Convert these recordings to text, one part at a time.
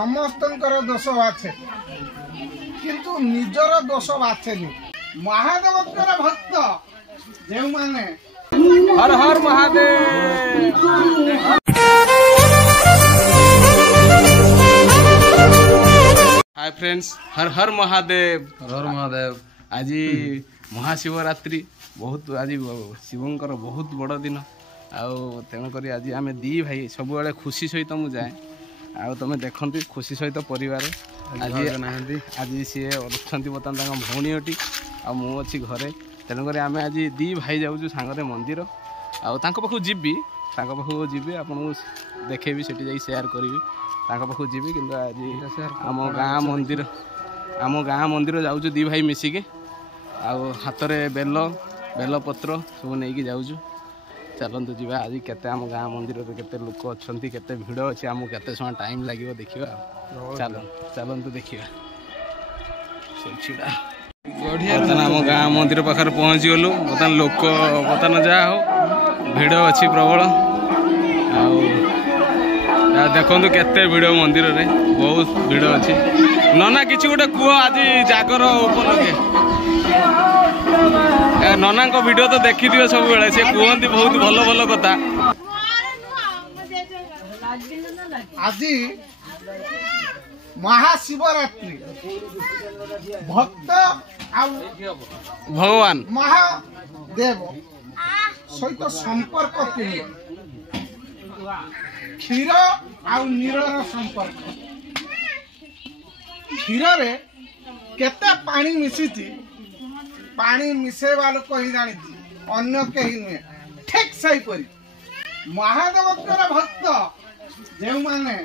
समस्तंकर दोष बाछे किंतु निजर दोष बाछेनी। महादेवकर भक्त जो माने हर हर महादेव। हाय फ्रेंड्स, हर हर महादेव। हर हर महादेव। आज महाशिवरात्रि बहुत आज शिवंकर बहुत बड़ दिन तेणुक आज आम दी भाई सब खुशी सहित मु जाए तुम देखती खुशी सहित परिवार आज आज सी अच्छा बर्तमान भौणी अटी अच्छी घरे तेणुक आम आज दी भाई जाऊँ सांगे मंदिर पाखक जीवी आपको देखेबी से सेयार करी पाखक जीवी कि आज आम गाँ मंदिर जाऊँ दी भाई मिसिके हाथ में बेल पत्र सब नहीं जाऊँ। चलतु जा आज केते आम गाँ मंदिर केते लोक अच्छा केते भिड़ अच्छी आमको केते समय टाइम लगे देखा चलतु देखा बर्तमान आम गाँ मंदिर पाखे पहुँची गलु बर्तमान लोक बर्तमान जहाँ हो भिड़ अच्छी प्रबल देखु केते भिड़ मंदिर रे बहुत भिड़ अच्छी नना किसी गोटे कह आज जागर उपलक्षे नना वीडियो तो देखी दियो सब बेले से कहती बहुत भल भल कथा। आज महाशिवरात्रि भक्त भगवान महादेव सहित संपर्क क्षीर आ नीरर संपर्क क्षीर रे केते पानी मिसी पानी मिसेवा लोक ही जानी अन्य कहीं नुहे ठीक सही परी महादेवकर भक्त जो माने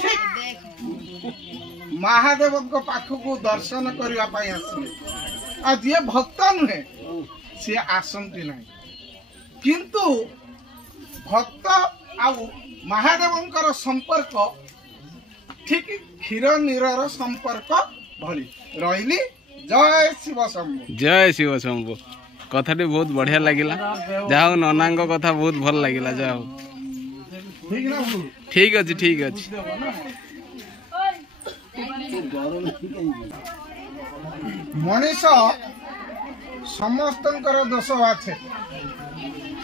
ठीक महादेव पाखक दर्शन करने आसिले जी भक्त नुहे सी आसती ना किंतु भक्त आउ महादेवकर संपर्क ठीक क्षीर नीरर संपर्क भली रही। जय शिव शंभु। जय शिव शंभु कथा बहुत बढ़िया लगिला जाओ नना कथा बहुत भल लगिला जाओ ठीक अच्छे ठीक अच्छे। मनीष समस्तंकर दोष बाछे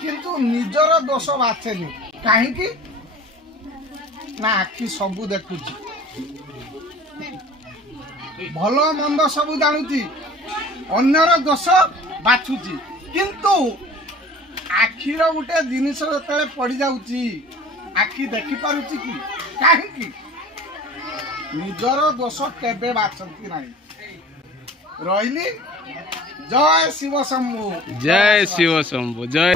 किंतु निजर दोष बाछेनी कहीं ना आखि सबू देखुची भल मंद सब जानूची अन्यर दोष बाछुची किंतु आखिर गोटे जिनिस जो पड़ जाऊँगी आखि देखी पारुची कि कहीं निजर दोष केबे बाछती ना रही। जय शिव शंभु। जय शिव शंभु। जय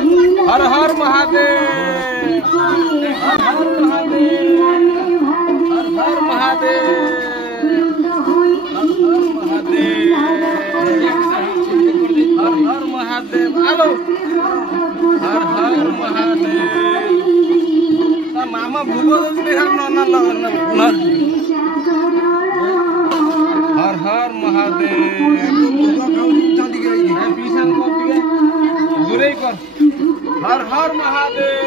हर हर महादेव। हर हर महादेव। हर हर महादेव। हर हर महादेव। हेलो हर हर महादेव। मामा भूगोल हर हर महादेव। हर हर महादेव।